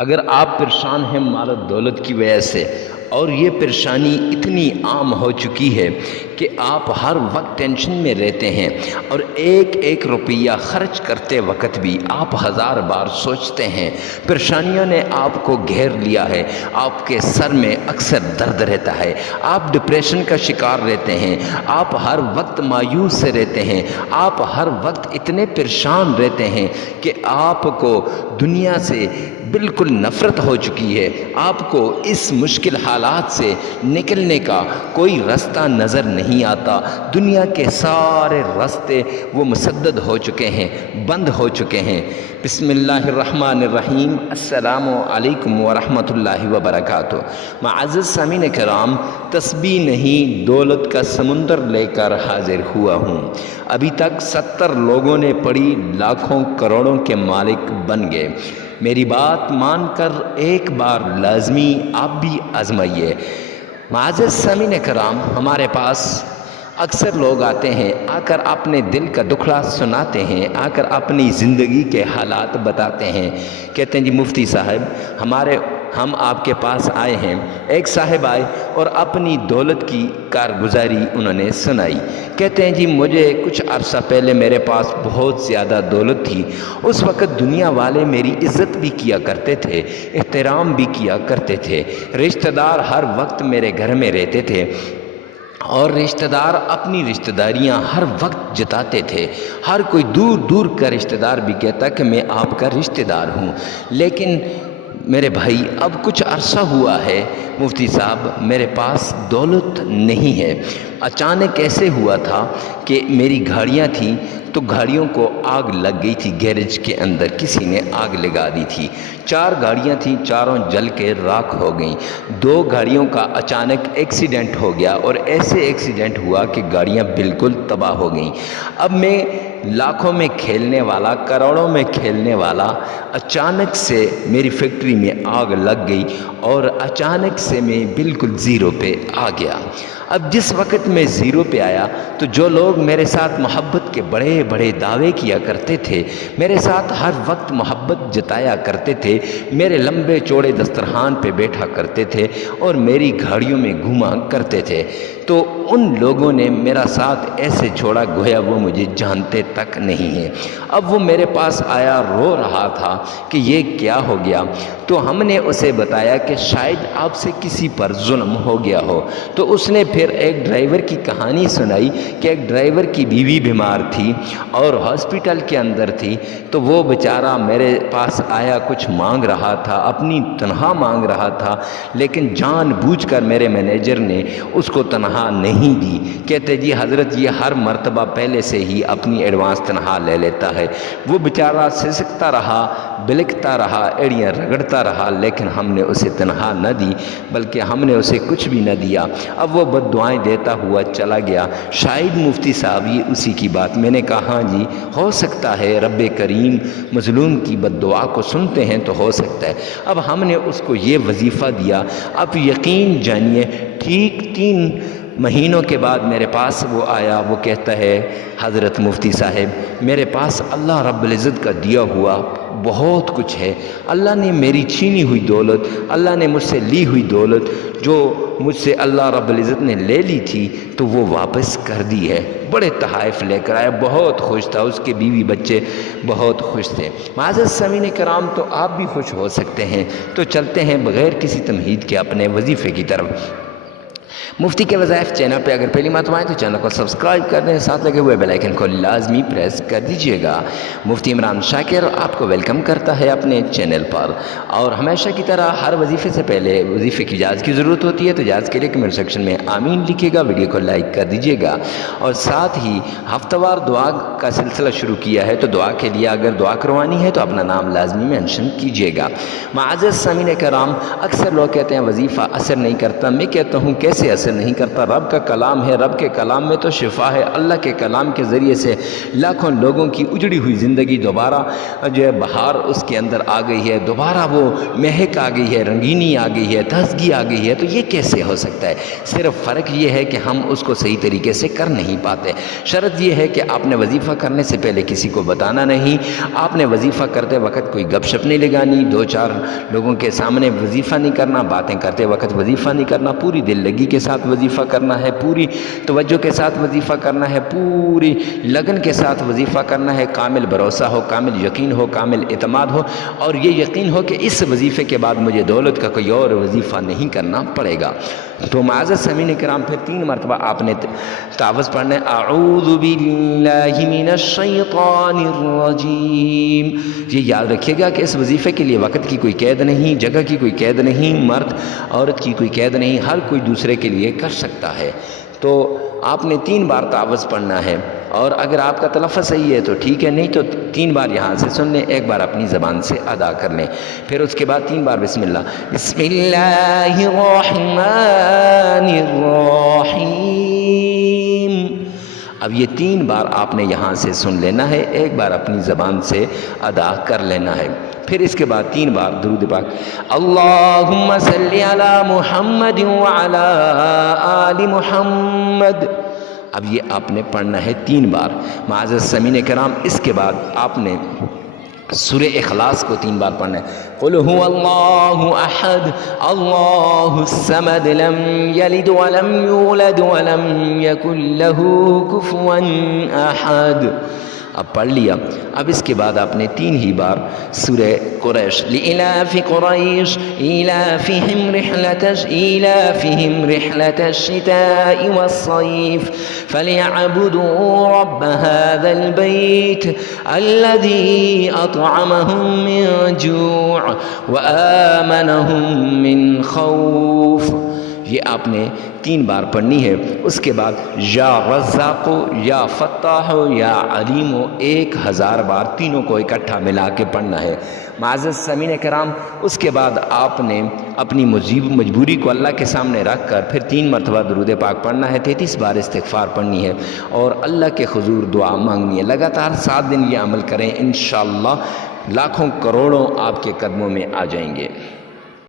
اگر آپ پریشان ہیں مال و دولت کی وجہ سے اور یہ پریشانی اتنی عام ہو چکی ہے کہ آپ ہر وقت ٹینشن میں رہتے ہیں اور ایک ایک روپیہ خرچ کرتے وقت بھی آپ 1000 بار سوچتے ہیں، پریشانیوں نے آپ کو گھیر لیا ہے، آپ کے سر میں اکثر درد رہتا ہے، آپ ڈپریشن کا شکار رہتے ہیں، آپ ہر وقت مایوس سے رہتے ہیں، آپ ہر وقت اتنے پریشان رہتے ہیں کہ آپ کو دنیا سے بالکل نفرت ہو چکی ہے، آپ کو اس مشکل حالات سے نکلنے کا کوئی راستہ نظر نہیں آتا، دنیا کے سارے راستے وہ مسدد ہو چکے ہیں، بند ہو چکے ہیں۔ بسم اللہ الرحمن الرحیم۔ السلام علیکم ورحمۃ اللہ وبرکاتہ۔ معزز سامعین کرام، تسبیح نہیں دولت کا سمندر لے کر حاضر ہوا ہوں۔ ابھی تک 70 لوگوں نے پڑھی، لاکھوں کروڑوں کے مالک بن گئے۔ میری بات مان کر ایک بار لازمی آپ بھی آزمائیے۔ معزز سامعین کرام، ہمارے پاس اکثر لوگ آتے ہیں، آ کر اپنے دل کا دکھڑا سناتے ہیں، آ کر اپنی زندگی کے حالات بتاتے ہیں، کہتے ہیں جی مفتی صاحب ہم آپ کے پاس آئے ہیں۔ ایک صاحب آئے اور اپنی دولت کی کارگزاری انہوں نے سنائی، کہتے ہیں جی مجھے کچھ عرصہ پہلے میرے پاس بہت زیادہ دولت تھی، اس وقت دنیا والے میری عزت بھی کیا کرتے تھے، احترام بھی کیا کرتے تھے، رشتہ دار ہر وقت میرے گھر میں رہتے تھے اور رشتہ دار اپنی رشتہ داریاں ہر وقت جتاتے تھے، ہر کوئی دور دور کا رشتہ دار بھی کہتا کہ میں آپ کا رشتہ دار ہوں۔ لیکن میرے بھائی اب کچھ عرصہ ہوا ہے مفتی صاحب میرے پاس دولت نہیں ہے۔ اچانک ایسے ہوا تھا کہ میری گاڑیاں تھیں تو گاڑیوں کو آگ لگ گئی تھی، گیرج کے اندر کسی نے آگ لگا دی تھی، 4 گاڑیاں تھیں، چاروں جل کے راکھ ہو گئیں۔ 2 گاڑیوں کا اچانک ایکسیڈنٹ ہو گیا اور ایسے ایکسیڈنٹ ہوا کہ گاڑیاں بالکل تباہ ہو گئیں۔ اب میں لاکھوں میں کھیلنے والا، کروڑوں میں کھیلنے والا، اچانک سے میری فیکٹری میں آگ لگ گئی اور اچانک سے میں بالکل زیرو پہ آ گیا۔ اب جس وقت میں زیرو پہ آیا تو جو لوگ میرے ساتھ محبت کے بڑے بڑے دعوے کیا کرتے تھے، میرے ساتھ ہر وقت محبت جتایا کرتے تھے، میرے لمبے چوڑے دسترخوان پہ بیٹھا کرتے تھے اور میری گاڑیوں میں گھوما کرتے تھے، تو ان لوگوں نے میرا ساتھ ایسے چھوڑا گویا وہ مجھے جانتے تک نہیں ہیں۔ اب وہ میرے پاس آیا، رو رہا تھا کہ یہ کیا ہو گیا، تو ہم نے اسے بتایا کہ شاید آپ سے کسی پر ظلم ہو گیا ہو۔ تو اس نے پھر ایک ڈرائیور کی کہانی سنائی کہ ایک ڈرائیور کی بیوی بیمار تھی اور ہاسپٹل کے اندر تھی، تو وہ بیچارہ میرے پاس آیا، کچھ مانگ رہا تھا، اپنی تنخواہ مانگ رہا تھا، لیکن جان بوجھ کر میرے مینیجر نے اس کو تنخواہ نہیں دی۔ کہتے جی حضرت یہ ہر مرتبہ پہلے سے ہی اپنی ایڈوانس تنخواہ لے لیتا ہے۔ وہ بیچارہ سسکتا رہا، بلکتا رہا، ایڑیاں رگڑتا رہا، لیکن ہم نے اسے تنخواہ نہ دی، بلکہ ہم نے اسے کچھ بھی نہ دیا۔ اب وہ بد دعائیں دیتا ہوا چلا گیا۔ شاید مفتی صاحب یہ اسی کی بات۔ میں نے کہا ہاں جی ہو سکتا ہے، رب کریم مظلوم کی بد دعا کو سنتے ہیں تو ہو سکتا ہے۔ اب ہم نے اس کو یہ وظیفہ دیا۔ اب یقین جانیے ٹھیک 3 مہینوں کے بعد میرے پاس وہ آیا، وہ کہتا ہے حضرت مفتی صاحب میرے پاس اللہ رب العزت کا دیا ہوا بہت کچھ ہے، اللہ نے میری چھینی ہوئی دولت، اللہ نے مجھ سے لی ہوئی دولت جو مجھ سے اللہ رب العزت نے لے لی تھی تو وہ واپس کر دی ہے۔ بڑے تحائف لے کر آیا، بہت خوش تھا، اس کے بیوی بچے بہت خوش تھے۔ معزز سامعین کرام تو آپ بھی خوش ہو سکتے ہیں۔ تو چلتے ہیں بغیر کسی تمہید کے اپنے وظیفے کی طرف۔ مفتی کے وظائف چینل پہ اگر پہلی مرتبہ آئیں تو چینل کو سبسکرائب کر دیں، ساتھ لگے ہوئے بیل آئیکن کو لازمی پریس کر دیجئے گا۔ مفتی عمران شاکر آپ کو ویلکم کرتا ہے اپنے چینل پر، اور ہمیشہ کی طرح ہر وظیفے سے پہلے وظیفے کی اجازت کی ضرورت ہوتی ہے، تو اجازت کے لیے کمنٹ سیکشن میں آمین لکھیے گا، ویڈیو کو لائک کر دیجئے گا، اور ساتھ ہی ہفتہ وار دعا کا سلسلہ شروع کیا ہے، تو دعا کے لیے اگر دعا کروانی ہے تو اپنا نام لازمی مینشن کیجئے گا۔ معزز سامعین کرام، اکثر لوگ کہتے ہیں وظیفہ اثر نہیں کرتا، میں کہتا ہوں کیسے سے اثر نہیں کرتا۔ رب کا کلام ہے، رب کے کلام میں تو شفا ہے۔ اللہ کے کلام کے ذریعے سے لاکھوں لوگوں کی اجڑی ہوئی زندگی دوبارہ جو ہے بہار اس کے اندر آ گئی ہے، دوبارہ وہ مہک آ گئی ہے، رنگینی آ گئی ہے، تازگی آ گئی ہے۔ تو یہ کیسے ہو سکتا ہے؟ صرف فرق یہ ہے کہ ہم اس کو صحیح طریقے سے کر نہیں پاتے۔ شرط یہ ہے کہ آپ نے وظیفہ کرنے سے پہلے کسی کو بتانا نہیں، آپ نے وظیفہ کرتے وقت کوئی گپ شپ نہیں لگانی، دو چار لوگوں کے سامنے وظیفہ نہیں کرنا، باتیں کرتے وقت وظیفہ نہیں کرنا، پوری دل لگی کے ساتھ وظیفہ کرنا ہے، پوری توجہ کے ساتھ وظیفہ کرنا ہے، پوری لگن کے ساتھ وظیفہ کرنا ہے، کامل بھروسہ ہو، کامل یقین ہو، کامل اعتماد ہو، اور یہ یقین ہو کہ اس وظیفے کے بعد مجھے دولت کا کوئی اور وظیفہ نہیں کرنا پڑے گا۔ تو معزز سامعین کرام پھر 3 مرتبہ آپ نے تعوذ پڑھنا ہے، اعوذ باللہ من الشیطان الرجیم۔ یہ یاد رکھیے گا کہ اس وظیفے کے لیے وقت کی کوئی قید نہیں، جگہ کی کوئی قید نہیں، مرد عورت کی کوئی قید نہیں، ہر کوئی دوسرے کے لیے کر سکتا ہے۔ تو آپ نے 3 بار تعوذ پڑھنا ہے، اور اگر آپ کا تلفظ صحیح ہے تو ٹھیک ہے، نہیں تو 3 بار یہاں سے سن لیں، 1 بار اپنی زبان سے ادا کر لیں، پھر اس کے بعد 3 بار بسم اللہ، بسم اللہ الرحمن الرحیم۔ اب یہ 3 بار آپ نے یہاں سے سن لینا ہے، 1 بار اپنی زبان سے ادا کر لینا ہے، پھر اس کے بعد 3 بار درود پاک، اللہم صلی علی محمد وعلی آل محمد۔ اب یہ آپ نے پڑھنا ہے 3 بار۔ معزز سامعین کرام اس کے بعد آپ نے سورہ اخلاص کو 3 بار پڑھنا ہے، قل هو اللہ احد اللہ الصمد لم یلد ولم یولد ولم یکن له کفوا احد۔ اب پڑھ لیا۔ اب اس کے بعد آپ نے 3 ہی بار سورہ قریش، لإلاف قریش إیلافہم رحلة الشتاء والصیف فلیعبدوا رب هذا البیت الذی اطعمهم من جوع وآمنهم من خوف۔ یہ آپ نے 3 بار پڑھنی ہے۔ اس کے بعد یا رزاق یا فتاح یا علیم 1000 بار تینوں کو اکٹھا ملا کے پڑھنا ہے۔ معزز سامعین کرام اس کے بعد آپ نے اپنی مجبوری کو اللہ کے سامنے رکھ کر پھر 3 مرتبہ درود پاک پڑھنا ہے، 33 بار استغفار پڑھنی ہے، اور اللہ کے حضور دعا مانگنی ہے۔ لگاتار 7 دن یہ عمل کریں، انشاءاللہ لاکھوں کروڑوں آپ کے قدموں میں آ جائیں گے۔